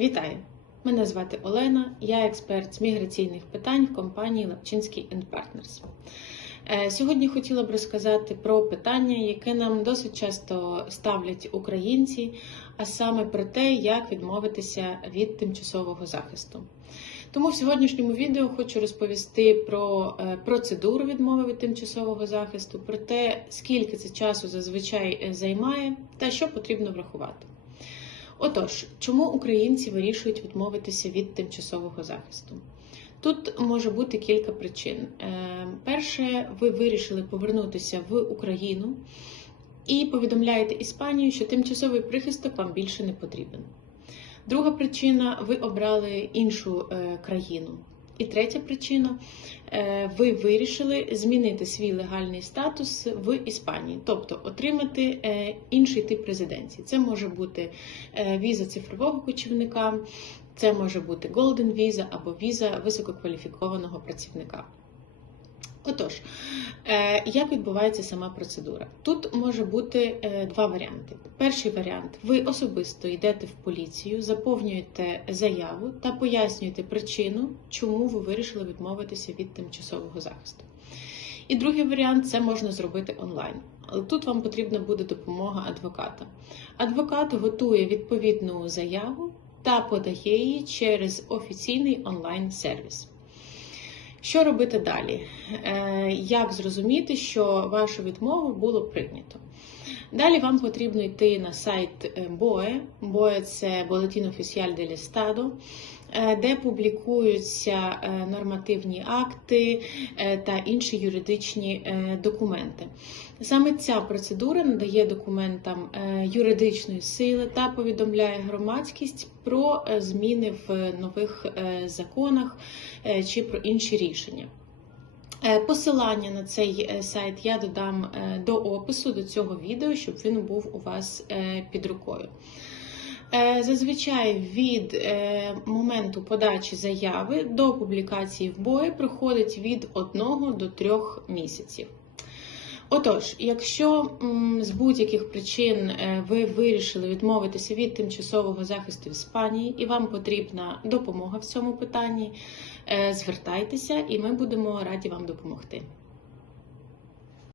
Вітаю! Мене звати Олена, я експерт з міграційних питань в компанії Лапчинський Partners. Е, Сьогодні хотіла б розказати про питання, яке нам досить часто ставлять українці, а саме про те, як відмовитися від тимчасового захисту. Тому в сьогоднішньому відео хочу розповісти про е, процедуру відмови від тимчасового захисту, про те, скільки це часу зазвичай е, займає та що потрібно врахувати. Отож, чому українці вирішують відмовитися від тимчасового захисту? Тут може бути кілька причин. Е, Перше, ви вирішили повернутися в Україну і повідомляєте Іспанію, що тимчасовий прихисток вам більше не потрібен. Друга причина ви обрали іншу е, країну. І третя причина е, ви вирішили змінити свій легальний статус в Іспанії, тобто отримати е, інший тип резиденції. Це може бути е, віза цифрового кочівника, це може бути Golden віза або віза висококваліфікованого працівника. Отож, е, як відбувається сама процедура? Тут може бути е, два варіанти. Перший варіант: ви особисто йдете в поліцію, заповнюєте заяву та пояснюєте причину, чому ви вирішили відмовитися від тимчасового захисту. І другий варіант це можна зробити онлайн. Але тут вам потрібна буде допомога адвоката. Адвокат готує відповідну заяву та подає її через офіційний онлайн-сервіс. Що робити далі? Е, Як зрозуміти, що вашу відмову було прийнято? Далі вам потрібно йти на сайт BOE. BOE – це Болетін Oficial del Estado, де публікуються е, нормативні акти е, та інші юридичні е, документи. Саме ця процедура надає документам е, юридичної сили та повідомляє громадськість про е, зміни в нових е, законах е, чи про інші рішення. Е, Посилання на цей е, сайт я додам е, до опису до цього відео, щоб він був у вас е, під рукою. Е, Зазвичай від е, моменту подачі заяви до публікації в бої проходить від 1 до 3 місяців. Отож, якщо з будь-яких причин е, ви вирішили відмовитися від тимчасового захисту в Іспанії і вам потрібна допомога в цьому питанні, звертайтеся і ми будемо раді вам допомогти.